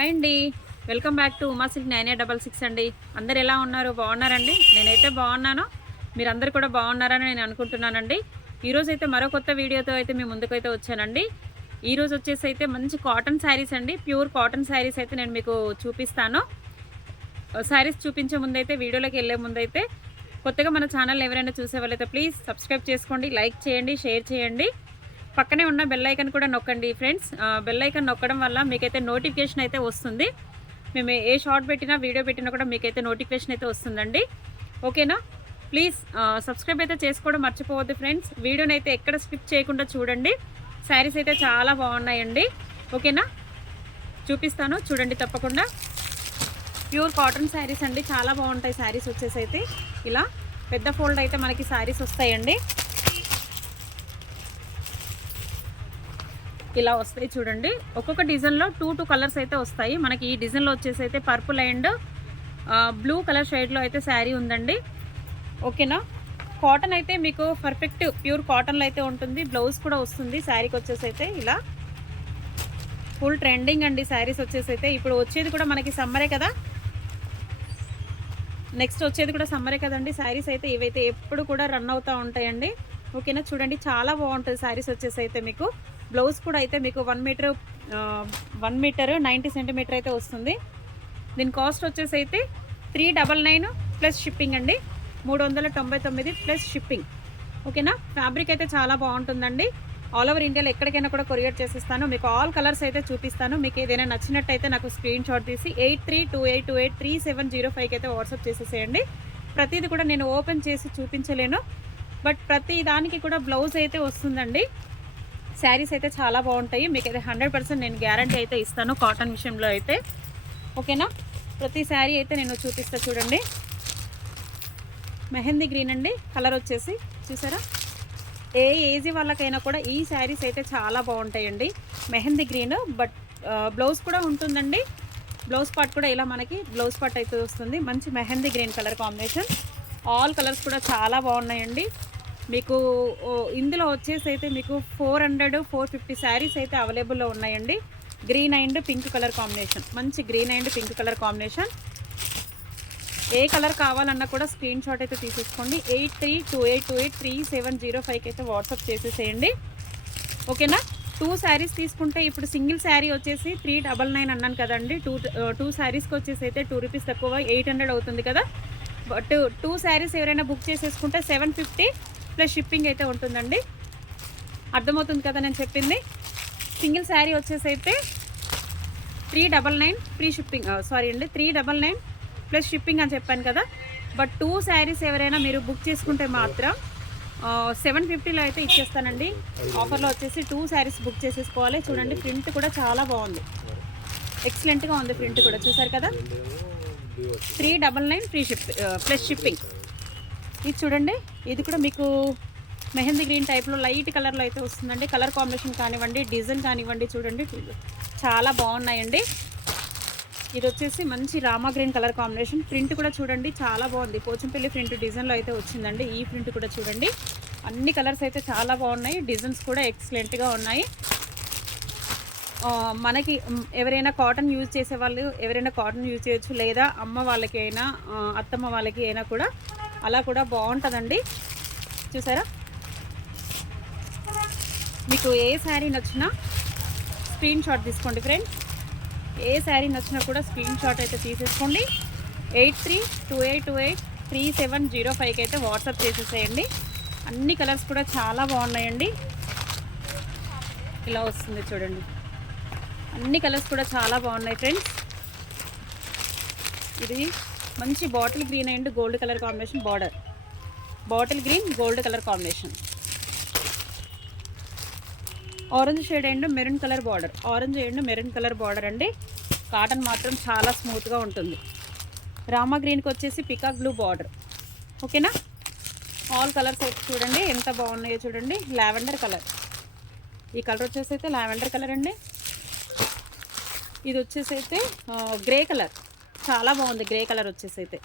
Hi అండి. Welcome back to Uma silk nine eight double six అండి. అందరు ఎలా ఉన్నారు? బాగున్నారండి? నేనైతే బాగున్నాను. మీరందరూ కూడా బాగున్నారని నేను అనుకుంటున్నానండి. ఈరోజు అయితే మరో కొత్త వీడియోతో అయితే మీ ముందుకైతే వచ్చానండి. ఈరోజు వచ్చేసి అయితే మంచి కాటన్ శారీస్ అండి. ప్యూర్ కాటన్ శారీస్ అయితే నేను మీకు చూపిస్తాను. శారీస్ చూపించే ముందైతే వీడియోలోకి వెళ్ళే ముందైతే కొత్తగా మన ఛానల్ ఎవరైనా చూసే వాళ్ళైతే ప్లీజ్ సబ్స్క్రైబ్ చేసుకోండి లైక్ చేయండి షేర్ చేయండి. పక్కనే ఉన్న బెల్ ఐకన్ కూడా నొక్కండి ఫ్రెండ్స్ బెల్ ఐకన్ నొక్కడం వల్ల మీకైతే నోటిఫికేషన్ అయితే వస్తుంది. మేము ఏ షార్ట్ పెట్టినా వీడియో పెట్టినా కూడా మీకైతే నోటిఫికేషన్ అయితే వస్తుందండి. ఓకేనా ప్లీజ్ సబ్స్క్రైబ్ అయితే చేసుకోవడం మర్చిపోవద్దు ఫ్రెండ్స్ వీడియోని అయితే ఎక్కడ స్కిప్ చేయకుండా చూడండి. శారీస్ అయితే చాలా బాగున్నాయండి. ఓకేనా చూపిస్తాను చూడండి తప్పకుండా. ప్యూర్ కాటన్ శారీస్ అండి. చాలా బాగుంటాయి శారీస్ వచ్చేసి అయితే. ఇలా పెద్ద ఫోల్డ్ అయితే మనకి శారీస్ వస్తాయండి. ఇలా వస్తాయి చూడండి. ఒక్కొక్క డిజైన్లో టూ టూ కలర్స్ అయితే వస్తాయి. మనకి ఈ డిజైన్లో వచ్చేసి అయితే పర్పుల్ అండ్ బ్లూ కలర్ షేడ్లో అయితే శారీ ఉందండి. ఓకేనా కాటన్ అయితే మీకు పర్ఫెక్ట్ ప్యూర్ కాటన్లో అయితే ఉంటుంది. బ్లౌజ్ కూడా వస్తుంది శారీకి వచ్చేసి అయితే ఇలా. ఫుల్ ట్రెండింగ్ అండి శారీస్ వచ్చేసి అయితే. ఇప్పుడు వచ్చేది కూడా మనకి సమ్మరే కదా? నెక్స్ట్ వచ్చేది కూడా సమ్మరే కదండి? శారీస్ అయితే ఇవైతే ఎప్పుడు కూడా రన్ అవుతూ ఉంటాయండి. ఓకేనా చూడండి చాలా బాగుంటుంది శారీస్ వచ్చేసి అయితే మీకు. బ్లౌజ్ కూడా అయితే మీకు one metre one metre ninety centimetre అయితే వస్తుంది. దీని కాస్ట్ వచ్చేసి అయితే three double nine plus shipping అండి. మూడు వందల తొంభై తొమ్మిది ప్లస్ షిప్పింగ్ ఓకేనా ఫ్యాబ్రిక్ అయితే చాలా బాగుంటుందండి. ఆల్ ఓవర్ ఇండియాలో ఎక్కడికైనా కూడా కొరియర్ చేసిస్తాను. మీకు ఆల్ కలర్స్ అయితే చూపిస్తాను. మీకు ఏదైనా నచ్చినట్టయితే నాకు స్క్రీన్ షాట్ తీసి eight three two eight two eight three seven zero ఫైవ్కి అయితే వాట్సాప్ చేసేసేయండి. ప్రతిది కూడా నేను ఓపెన్ చేసి చూపించలేను. బట్ ప్రతి దానికి కూడా బ్లౌజ్ అయితే వస్తుందండి. శారీస్ అయితే చాలా బాగుంటాయి. మీకు అయితే హండ్రెడ్ పర్సెంట్ నేను గ్యారంటీ అయితే ఇస్తాను కాటన్ విషయంలో అయితే. ఓకేనా? ప్రతి శారీ అయితే నేను చూపిస్తా చూడండి. మెహందీ గ్రీన్ అండి. కలర్ వచ్చేసి చూసారా? ఏ ఏజ్ వాళ్ళకైనా కూడా ఈ శారీస్ అయితే చాలా బాగుంటాయండి. మెహందీ గ్రీన్ బట్ బ్లౌజ్ కూడా ఉంటుందండి. బ్లౌజ్ పార్ట్ కూడా ఇలా మనకి బ్లౌజ్ పార్ట్ అయితే వస్తుంది. మంచి mehndi green colour combination. All colours కూడా చాలా బాగున్నాయండి. మీకు ఇందులో వచ్చేసి అయితే మీకు four hundred four fifty saris అయితే అవైలబుల్లో ఉన్నాయండి. Green and pink colour combination మంచి green and pink colour combination A colour కావాలన్నా కూడా స్క్రీన్ షాట్ అయితే తీసేసుకోండి. Eight three two eight two eight three seven zero ఫైవ్కి అయితే వాట్సాప్ చేసేసేయండి. ఓకేనా? టూ శారీస్ తీసుకుంటే ఇప్పుడు సింగిల్ శారీ వచ్చేసి త్రీ డబల్ నైన్ అన్నాను కదండి. టూ టూ శారీస్కి వచ్చేసి అయితే టూ రూపీస్ తక్కువ ఎయిట్ హండ్రెడ్ అవుతుంది కదా. బట్ టూ శారీస్ ఎవరైనా బుక్ చేసేసుకుంటే సెవెన్ ఫిఫ్టీ ప్లస్ షిప్పింగ్ అయితే ఉంటుందండి. అర్థమవుతుంది కదా నేను చెప్పింది? సింగిల్ శారీ వచ్చేసి అయితే three double nine free shipping sorry అండి three double nine plus shipping అని చెప్పాను కదా. బట్ టూ శారీస్ ఎవరైనా మీరు బుక్ చేసుకుంటే మాత్రం సెవెన్ ఫిఫ్టీలో అయితే ఇచ్చేస్తానండి. ఆఫర్లో వచ్చేసి టూ శారీస్ బుక్ చేసేసుకోవాలి. చూడండి ప్రింట్ కూడా చాలా బాగుంది. ఎక్సలెంట్గా ఉంది ప్రింట్ కూడా. చూసారు కదా? Three double nine free ship plus shipping. ఇది చూడండి. ఇది కూడా మీకు మెహందీ గ్రీన్ టైప్లో లైట్ కలర్లో అయితే వస్తుందండి. కలర్ కాంబినేషన్ కానివ్వండి డిజైన్ కానివ్వండి చూడండి. చాలా బాగున్నాయండి. ఇది వచ్చేసి మంచి Rama green colour combination print కూడా చూడండి చాలా బాగుంది. పోచంపల్లి ప్రింట్ డిజైన్లో అయితే వచ్చిందండి. ఈ ప్రింట్ కూడా చూడండి. అన్ని కలర్స్ అయితే చాలా బాగున్నాయి. డిజైన్స్ కూడా ఎక్సలెంట్గా ఉన్నాయి. మనకి ఎవరైనా కాటన్ యూజ్ చేసే వాళ్ళు ఎవరైనా కాటన్ యూజ్ చేయొచ్చు లేదా అమ్మ వాళ్ళకి అయినా అత్తమ్మ వాళ్ళకి అయినా కూడా అలా కూడా బాగుంటుందండి. చూసారా? మీకు ఏ శారీ నచ్చినా స్క్రీన్ షాట్ తీసుకోండి ఫ్రెండ్స్ ఏ శారీ నచ్చినా కూడా స్క్రీన్ షాట్ అయితే తీసేసుకోండి. Eight three two eight two eight three seven zero ఫైవ్కి అయితే వాట్సాప్ చేసేసేయండి. అన్ని కలర్స్ కూడా చాలా బాగున్నాయండి. ఇలా వస్తుంది చూడండి. అన్ని కలర్స్ కూడా చాలా బాగున్నాయి ఫ్రెండ్స్. ఇది మంచి bottle green and gold colour combination border. Bottle green gold colour combination. Orange shade and maroon colour border. Orange and maroon colour border అండి. కాటన్ మాత్రం చాలా స్మూత్గా ఉంటుంది. రామా గ్రీన్కి వచ్చేసి పికాక్ బ్లూ బార్డర్. ఓకేనా? ఆల్ కలర్స్ అయితే చూడండి ఎంత బాగున్నాయో చూడండి. Lavender colour. ఈ కలర్ వచ్చేసి అయితే లావెండర్ కలర్ అండి. ఇది వచ్చేసి అయితే గ్రే కలర్. చాలా బాగుంది. గ్రే కలర్ వచ్చేసి అయితే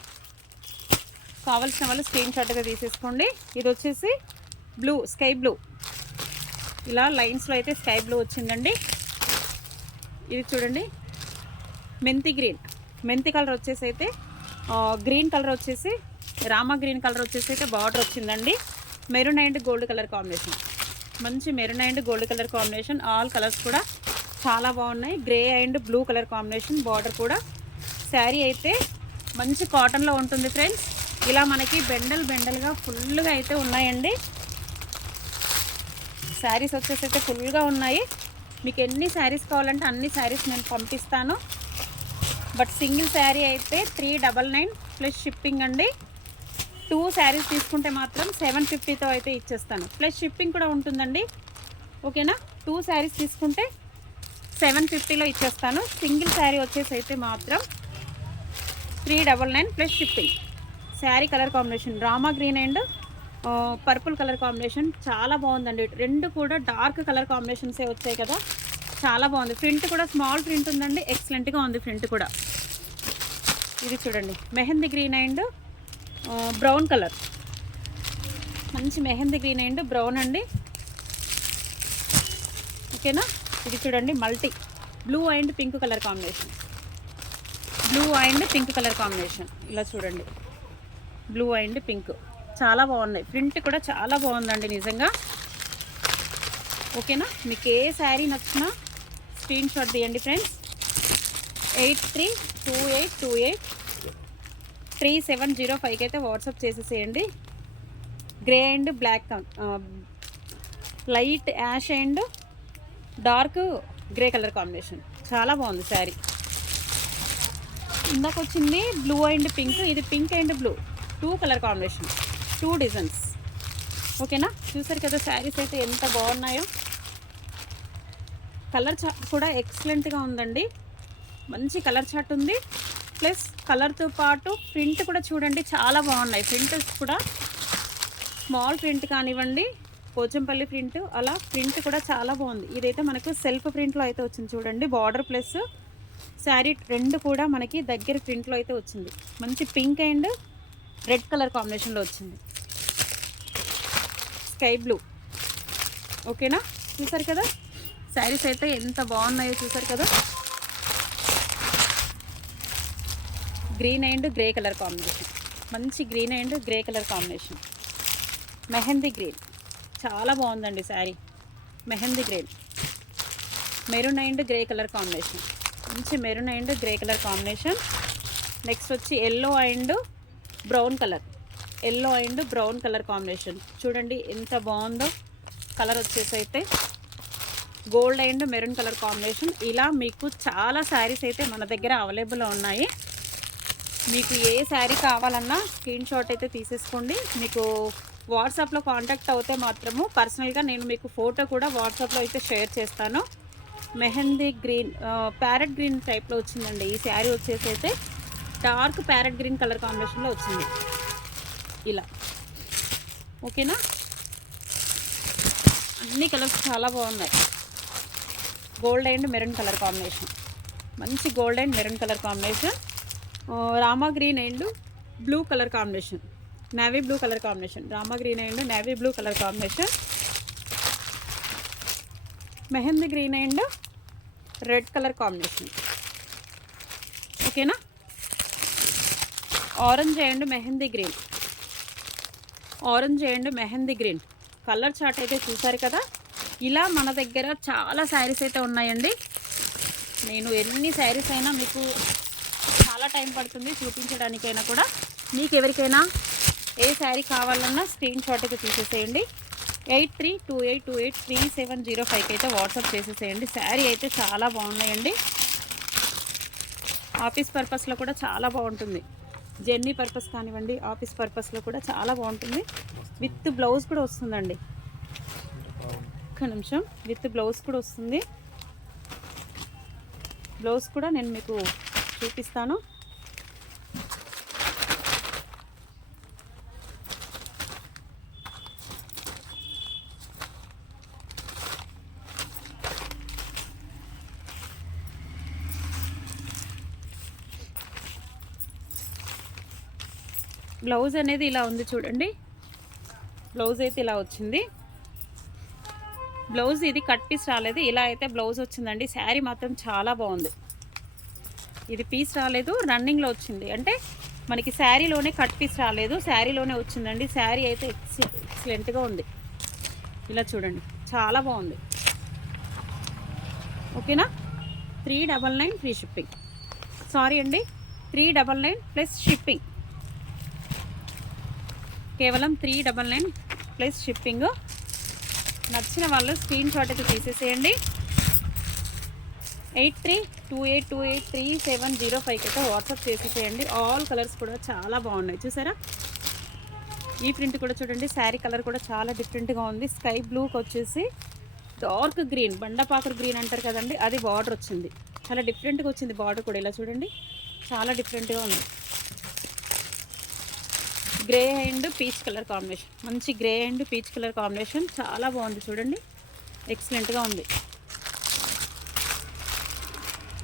కావాల్సిన వాళ్ళు స్క్రీన్ షాట్ అయితే తీసేసుకోండి. ఇది వచ్చేసి బ్లూ స్కై బ్లూ. ఇలా లైన్స్లో అయితే స్కై బ్లూ వచ్చిందండి. ఇది చూడండి. మెంతి గ్రీన్. మెంతి కలర్ వచ్చేసి అయితే గ్రీన్ కలర్ వచ్చేసి రామా గ్రీన్ కలర్ వచ్చేసి అయితే బార్డర్ వచ్చిందండి. Maroon and gold colour combination. మంచి maroon and gold colour combination. All colours కూడా చాలా బాగున్నాయి. Grey and blue colour combination. Border కూడా శారీ అయితే మంచి కాటన్లో ఉంటుంది ఫ్రెండ్స్. ఇలా మనకి బెండల్ బెండల్గా ఫుల్గా అయితే ఉన్నాయండి. శారీస్ వచ్చేసి అయితే ఫుల్గా ఉన్నాయి. మీకు ఎన్ని శారీస్ కావాలంటే అన్ని శారీస్ నేను పంపిస్తాను. బట్ సింగిల్ శారీ అయితే three double nine plus shipping అండి. టూ శారీస్ తీసుకుంటే మాత్రం సెవెన్ ఫిఫ్టీతో అయితే ఇచ్చేస్తాను. ప్లస్ షిప్పింగ్ కూడా ఉంటుందండి. ఓకేనా? టూ శారీస్ తీసుకుంటే సెవెన్ ఫిఫ్టీలో ఇచ్చేస్తాను. సింగిల్ శారీ వచ్చేసి అయితే మాత్రం three double nine plus shipping. Sari colour combination. Rama green and purple colour combination. చాలా బాగుందండి. రెండు కూడా డార్క్ కలర్ కాంబినేషన్సే వచ్చాయి కదా. చాలా బాగుంది. ప్రింట్ కూడా స్మాల్ ప్రింట్ ఉందండి. ఎక్సలెంట్గా ఉంది ప్రింట్ కూడా. ఇది చూడండి. Mehndi green and brown colour. మంచి మెహందీ గ్రీన్ అండ్ బ్రౌన్ అండి. ఓకేనా? ఇది చూడండి. Multi. Blue and pink colour combination. Blue and pink colour combination ఇలా చూడండి. బ్లూ అండ్ పింక్ చాలా బాగున్నాయి. ప్రింట్ కూడా చాలా బాగుందండి నిజంగా. ఓకేనా మీకు ఏ శారీ నచ్చినా స్క్రీన్ షాట్ తీయండి friends eight three two eight two eight three seven zero ఫైవ్కి అయితే వాట్సాప్ చేసేసేయండి. Grey and black light ash and dark grey colour combination చాలా బాగుంది శారీ. ఇందాక వచ్చింది బ్లూ అండ్ పింక్ ఇది pink and blue two colour combination two designs ఓకేనా చూసారు కదా శారీస్ అయితే ఎంత బాగున్నాయో. కలర్ చార్ట్ కూడా ఎక్సలెంట్గా ఉందండి. మంచి కలర్ చార్ట్ ఉంది. ప్లస్ కలర్తో పాటు ప్రింట్ కూడా చూడండి చాలా బాగున్నాయి. ప్రింట్ కూడా స్మాల్ ప్రింట్ కానివ్వండి పోచంపల్లి ప్రింట్ అలా ప్రింట్ కూడా చాలా బాగుంది. ఇదైతే మనకు సెల్ఫ్ ప్రింట్లో అయితే వచ్చింది చూడండి బార్డర్ ప్లస్ శారీ రెండు కూడా మనకి దగ్గర ప్రింట్లో అయితే వచ్చింది. మంచి పింక్ అండ్ రెడ్ కలర్ కాంబినేషన్లో వచ్చింది. Sky blue. ఓకేనా? చూసారు కదా? శారీస్ అయితే ఎంత బాగున్నాయో చూసారు కదా? Green and grey colour combination. మంచి green and grey colour combination. Mehndi green. చాలా బాగుందండి sari. Mehndi green. Maroon and grey colour combination. మంచి maroon and grey colour combination. Next వచ్చి yellow and brown colour. Yellow and brown colour combination. చూడండి ఎంత బాగుందో colour వచ్చేసి అయితే gold and maroon colour combination. ఇలా మీకు చాలా శారీస్ అయితే మన దగ్గర అవైలబుల్లో ఉన్నాయి. మీకు ఏ శారీ కావాలన్నా స్క్రీన్ షాట్ అయితే తీసేసుకోండి. మీకు వాట్సాప్లో కాంటాక్ట్ అవుతే మాత్రము పర్సనల్గా నేను మీకు ఫోటో కూడా వాట్సాప్లో అయితే షేర్ చేస్తాను. మెహందీ గ్రీన్ ప్యారెట్ గ్రీన్ టైప్లో వచ్చిందండి. ఈ శారీ వచ్చేసి అయితే డార్క్ ప్యారెట్ గ్రీన్ కలర్ కాంబినేషన్లో వచ్చింది. ఇలా. ఓకేనా? అన్ని కలర్స్ చాలా బాగున్నాయి. Gold and maroon colour combination. మంచి gold and maroon colour combination. Rama green and blue colour combination. Navy blue colour combination. Rama green and navy blue colour combination. Mehndi green and red colour combination. ఓకేనా? Orange and mehndi green. Orange and mehndi green. Colour chart అయితే చూసారు కదా? ఇలా మన దగ్గర చాలా శారీస్ అయితే ఉన్నాయండి. నేను ఎన్ని శారీస్ అయినా మీకు చాలా టైం పడుతుంది చూపించడానికైనా కూడా. మీకు ఎవరికైనా ఏ శారీ కావాలన్నా స్క్రీన్ షాట్ అయితే తీసేసేయండి. Eight three two eight two eight three seven zero ఫైవ్కి అయితే వాట్సాప్ చేసేసేయండి. శారీ అయితే చాలా బాగున్నాయండి. ఆఫీస్ పర్పస్లో కూడా చాలా బాగుంటుంది. జర్నీ పర్పస్ కానివ్వండి ఆఫీస్ పర్పస్లో కూడా చాలా బాగుంటుంది. విత్ బ్లౌజ్ కూడా వస్తుందండి. ఒక్క నిమిషం. విత్ బ్లౌజ్ కూడా వస్తుంది. బ్లౌజ్ కూడా నేను మీకు చూపిస్తాను. బ్లౌజ్ అనేది ఇలా ఉంది చూడండి. బ్లౌజ్ అయితే ఇలా వచ్చింది. బ్లౌజ్ ఇది కట్ పీస్ రాలేదు. ఇలా అయితే బ్లౌజ్ వచ్చిందండి. శారీ మాత్రం చాలా బాగుంది. ఇది పీస్ రాలేదు. రన్నింగ్లో వచ్చింది. అంటే మనకి శారీలోనే కట్ పీస్ రాలేదు. శారీలోనే వచ్చిందండి. శారీ అయితే ఎక్స్ ఎక్సలెంట్గా ఉంది. ఇలా చూడండి. చాలా బాగుంది. ఓకేనా? Three double nine free shipping sorry అండి. Three double nine plus shipping కేవలం three double nine plus shipping. నచ్చిన వాళ్ళు స్క్రీన్ షాట్ అయితే తీసేసేయండి. Eight three two eight two eight three seven zero ఫైవ్కి అయితే వాట్సాప్ చేసేసేయండి. ఆల్ కలర్స్ కూడా చాలా బాగున్నాయి. చూసారా? ఈ ప్రింట్ కూడా చూడండి. శారీ కలర్ కూడా చాలా డిఫరెంట్గా ఉంది. స్కై బ్లూకి వచ్చేసి డార్క్ గ్రీన్ బండపాకర్ గ్రీన్ అంటారు కదండి. అది బార్డర్ వచ్చింది. చాలా డిఫరెంట్గా వచ్చింది బార్డర్ కూడా ఇలా చూడండి. చాలా డిఫరెంట్గా ఉంది. Grey and peach colour combination. మంచి grey and peach colour combination. చాలా బాగుంది చూడండి. ఎక్సలెంట్గా ఉంది.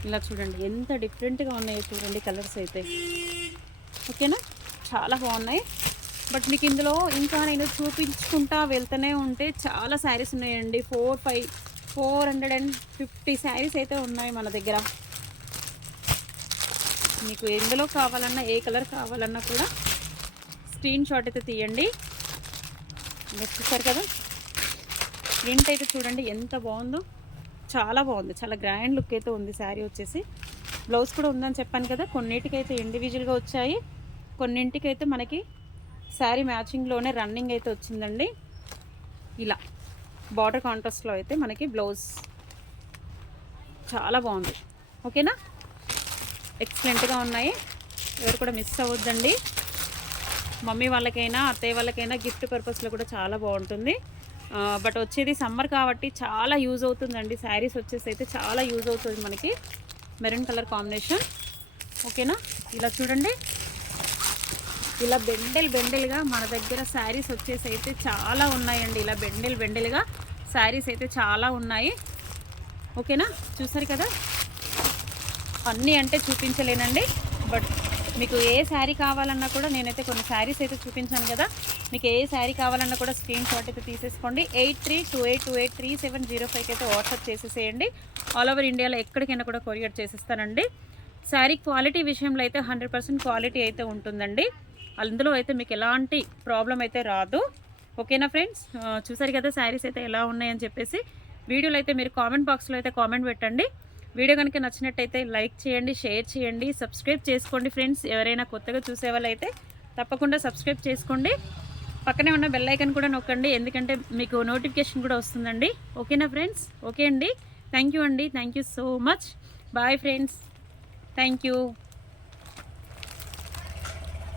ఇలా చూడండి. ఎంత డిఫరెంట్గా ఉన్నాయో చూడండి కలర్స్ అయితే. ఓకేనా చాలా బాగున్నాయి. బట్ మీకు ఇందులో ఇంకా నేను చూపించుకుంటా వెళ్తూనే ఉంటే చాలా శారీస్ ఉన్నాయండి. Four five four hundred and fifty saris అయితే ఉన్నాయి మన దగ్గర. మీకు ఎందులో కావాలన్నా ఏ కలర్ కావాలన్నా కూడా స్క్రీన్ షాట్ అయితే తీయండి. చూసారు కదా ప్రింట్ అయితే చూడండి ఎంత బాగుందో. చాలా బాగుంది చాలా గ్రాండ్ లుక్ అయితే ఉంది శారీ వచ్చేసి. బ్లౌజ్ కూడా ఉందని చెప్పాను కదా కొన్నిటికైతే ఇండివిజువల్గా వచ్చాయి. కొన్నింటికైతే మనకి శారీ మ్యాచింగ్లోనే రన్నింగ్ అయితే వచ్చిందండి. ఇలా బార్డర్ కాంట్రాస్ట్లో అయితే మనకి బ్లౌజ్ చాలా బాగుంది. ఓకేనా? ఎక్సలెంట్గా ఉన్నాయి. ఎవరు కూడా మిస్ అవ్వద్దండి. మమ్మీ వాళ్ళకైనా అత్తయ్య వాళ్ళకైనా గిఫ్ట్ పర్పస్లో కూడా చాలా బాగుంటుంది. బట్ వచ్చేది సమ్మర్ కాబట్టి చాలా యూజ్ అవుతుందండి. శారీస్ వచ్చేసి అయితే చాలా యూజ్ అవుతుంది మనకి. Maroon colour combination. ఓకేనా? ఇలా చూడండి. ఇలా బెండెల్ బెండెల్గా మన దగ్గర శారీస్ వచ్చేసి అయితే చాలా ఉన్నాయండి. ఇలా బెండెల్ బెండెల్గా శారీస్ అయితే చాలా ఉన్నాయి. ఓకేనా? చూసారు కదా? అన్నీ అంటే చూపించలేనండి. బట్ మీకు ఏ శారీ కావాలన్నా కూడా నేనైతే కొన్ని శారీస్ అయితే చూపించాను కదా. మీకు ఏ శారీ కావాలన్నా కూడా స్క్రీన్ షాట్ అయితే తీసేసుకోండి. Eight three two eight two eight three seven zero ఫైవ్కి అయితే వాట్సాప్ చేసేసేయండి. ఆల్ ఓవర్ ఇండియాలో ఎక్కడికైనా కూడా కొరియర్ చేసేస్తానండి. శారీ క్వాలిటీ విషయంలో అయితే హండ్రెడ్ పర్సెంట్ క్వాలిటీ అయితే ఉంటుందండి. అందులో అయితే మీకు ఎలాంటి ప్రాబ్లం అయితే రాదు. ఓకేనా ఫ్రెండ్స్? చూసారు కదా శారీస్ అయితే ఎలా ఉన్నాయని చెప్పేసి. వీడియోలో అయితే మీరు కామెంట్ బాక్స్లో అయితే కామెంట్ పెట్టండి. వీడియో కనుక నచ్చినట్టయితే లైక్ చేయండి షేర్ చేయండి సబ్స్క్రైబ్ చేసుకోండి ఫ్రెండ్స్. ఎవరైనా కొత్తగా చూసే వాళ్ళైతే తప్పకుండా సబ్స్క్రైబ్ చేసుకోండి. పక్కనే ఉన్న బెల్ ఐకన్ కూడా నొక్కండి ఎందుకంటే మీకు నోటిఫికేషన్ కూడా వస్తుందండి. ఓకేనా ఫ్రెండ్స్? ఓకే అండి. థ్యాంక్ యూ అండి. Thank you so much. Bye friends. Thank you